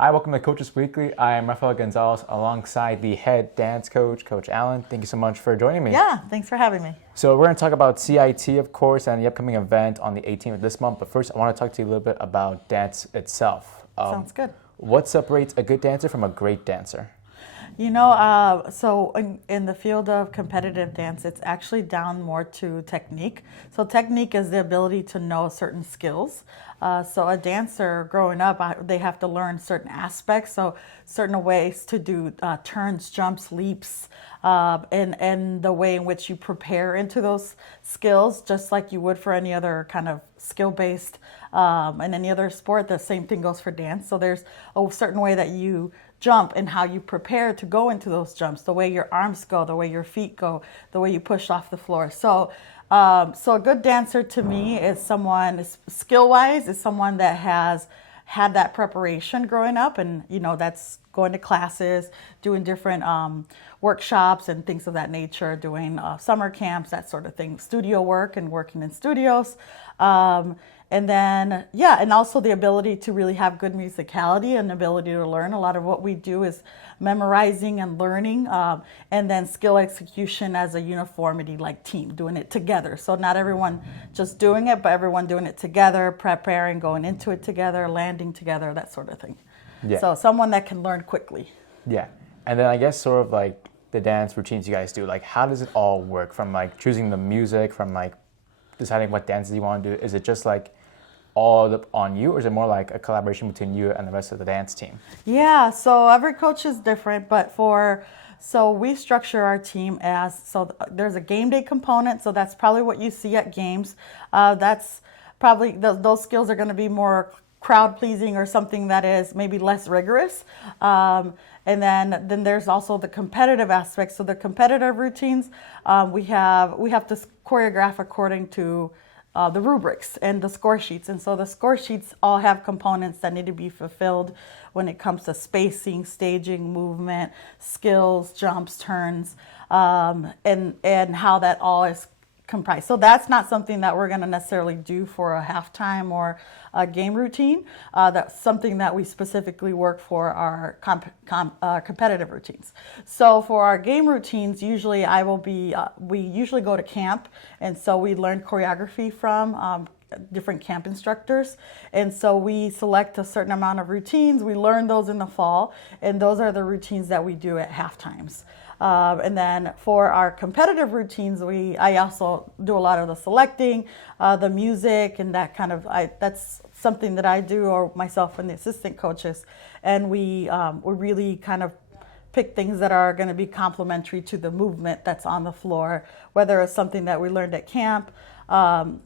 Hi, welcome to Coaches Weekly. I am Rafael Gonzalez alongside the head dance coach, Coach Allen. Thank you so much for joining me. Yeah, thanks for having me. So we're going to talk about CIT, of course, and the upcoming event on the 18th of this month. But first, I want to talk to you a little bit about dance itself. Sounds good. What separates a good dancer from a great dancer? So in the field of competitive dance, it's actually down more to technique. So technique is the ability to know certain skills. So a dancer growing up, they have to learn certain aspects. So certain ways to do turns, jumps, leaps, and the way in which you prepare into those skills, just like you would for any other kind of skill-based and any other sport. The same thing goes for dance. So there's a certain way that you jump and how you prepare to go into those jumps, the way your arms go, the way your feet go, the way you push off the floor. So a good dancer to me is someone, skill-wise, is someone that has had that preparation growing up, and that's going to classes, doing different workshops and things of that nature, doing summer camps, that sort of thing, studio work and working in studios. And then, and also the ability to really have good musicality and ability to learn. A lot of what we do is memorizing and learning, and then skill execution as a uniformity, like team, doing it together. So not everyone just doing it, but everyone doing it together, preparing, going into it together, landing together, that sort of thing. Yeah. So someone that can learn quickly. Yeah. And then I guess sort of like the dance routines you guys do, like how does it all work? From like choosing the music, from like deciding what dances you want to do? Is it just like all on you, or is it more like a collaboration between you and the rest of the dance team? Yeah, so every coach is different, but so we structure our team so there's a game day component, so that's probably what you see at games. That's probably, those skills are going to be more crowd pleasing or something that is maybe less rigorous. And then there's also the competitive aspect. So the competitive routines, we have to choreograph according to the rubrics and the score sheets. And so the score sheets all have components that need to be fulfilled when it comes to spacing, staging, movement, skills, jumps, turns, and how that all is comprised. So that's not something that we're going to necessarily do for a halftime or a game routine. That's something that we specifically work for our competitive routines. So for our game routines, usually we usually go to camp, and so we learn choreography from different camp instructors, and so we select a certain amount of routines. We learn those in the fall, and those are the routines that we do at half times. And then for our competitive routines, I also do a lot of the selecting, the music, and that kind of, that's something that I do, or myself and the assistant coaches, and we really kind of pick things that are going to be complementary to the movement that's on the floor, whether it's something that we learned at camp.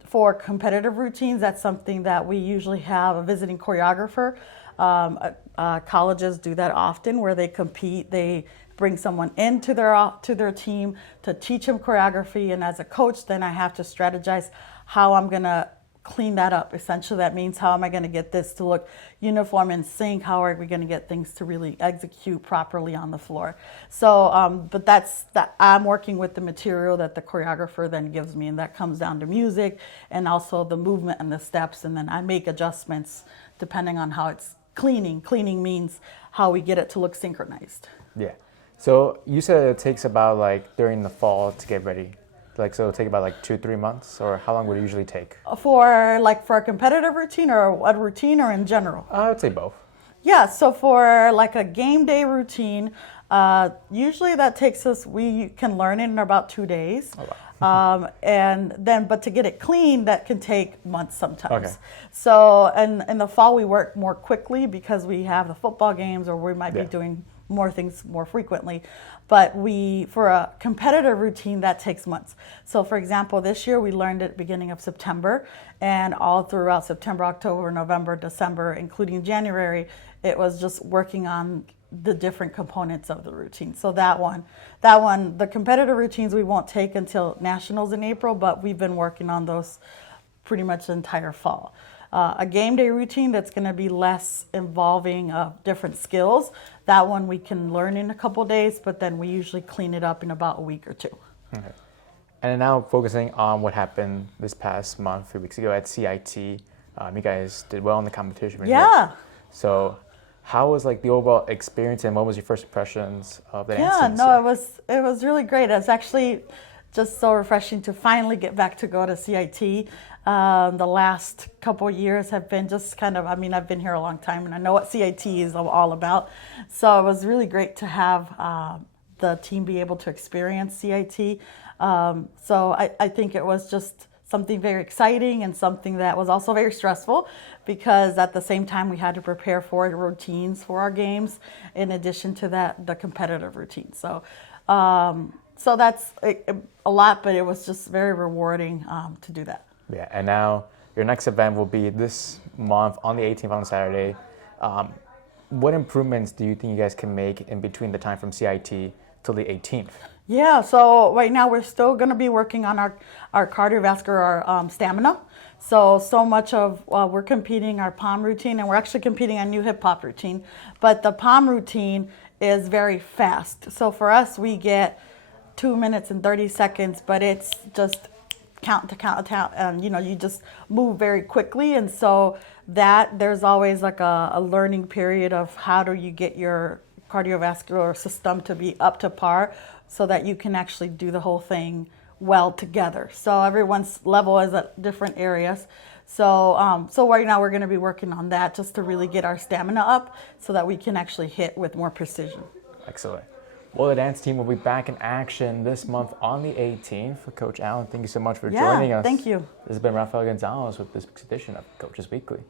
For competitive routines, that's something that we usually have a visiting choreographer. Colleges do that often, where they compete. They bring someone into their team to teach them choreography, and as a coach, then I have to strategize how I'm going to clean that up. Essentially, that means how am I going to get this to look uniform and sync? How are we going to get things to really execute properly on the floor? So, but that's that. I'm working with the material that the choreographer then gives me, and that comes down to music and also the movement and the steps, and then I make adjustments depending on how it's cleaning. Cleaning means how we get it to look synchronized. Yeah. So you said it takes about like during the fall to get ready. Like, so it'll take about like 2-3 months, or how long would it usually take? For a competitive routine, or a routine, or in general? I would say both. Yeah, so for like a game day routine, usually that takes us, we can learn it in about 2 days. Oh, wow. And then, but to get it clean, that can take months sometimes. Okay. So, and in the fall, we work more quickly because we have the football games, or we might be doing more things more frequently. But for a competitive routine, that takes months. So for example, this year we learned it beginning of September, and all throughout September, October, November, December, including January, it was just working on the different components of the routine. So that one, the competitive routines we won't take until nationals in April, but we've been working on those pretty much the entire fall. A game day routine that's going to be less involving different skills, that one we can learn in a couple days, but then we usually clean it up in about a week or 2. Okay. And now focusing on what happened this past month, 3 weeks ago at CIT. You guys did well in the competition. Yeah. So How was like the overall experience, and what was your first impressions of the dance Yeah, team this no, year? it was really great. It's actually just so refreshing to finally get back to go to CIT. The last couple years have been just kind of, I mean, I've been here a long time and I know what CIT is all about. So it was really great to have the team be able to experience CIT. So I think it was just something very exciting and something that was also very stressful, because at the same time we had to prepare for routines for our games in addition to that the competitive routine. So that's a lot, but it was just very rewarding to do that. Yeah, and now your next event will be this month on the 18th on Saturday. What improvements do you think you guys can make in between the time from CIT till the 18th? Yeah, so right now we're still going to be working on our cardiovascular stamina. So much of we're competing our palm routine, and we're actually competing a new hip hop routine. But the palm routine is very fast. So for us, we get 2 minutes and 30 seconds, but it's just count to count to count, and you just move very quickly. And so that there's always like a learning period of how do you get your cardiovascular system to be up to par, so that you can actually do the whole thing well together. So everyone's level is at different areas. So right now we're going to be working on that just to really get our stamina up so that we can actually hit with more precision. Excellent. Well, the dance team will be back in action this month on the 18th. Coach Allen, thank you so much for joining us. Thank you. This has been Rafael Gonzalez with this week's edition of Coaches Weekly.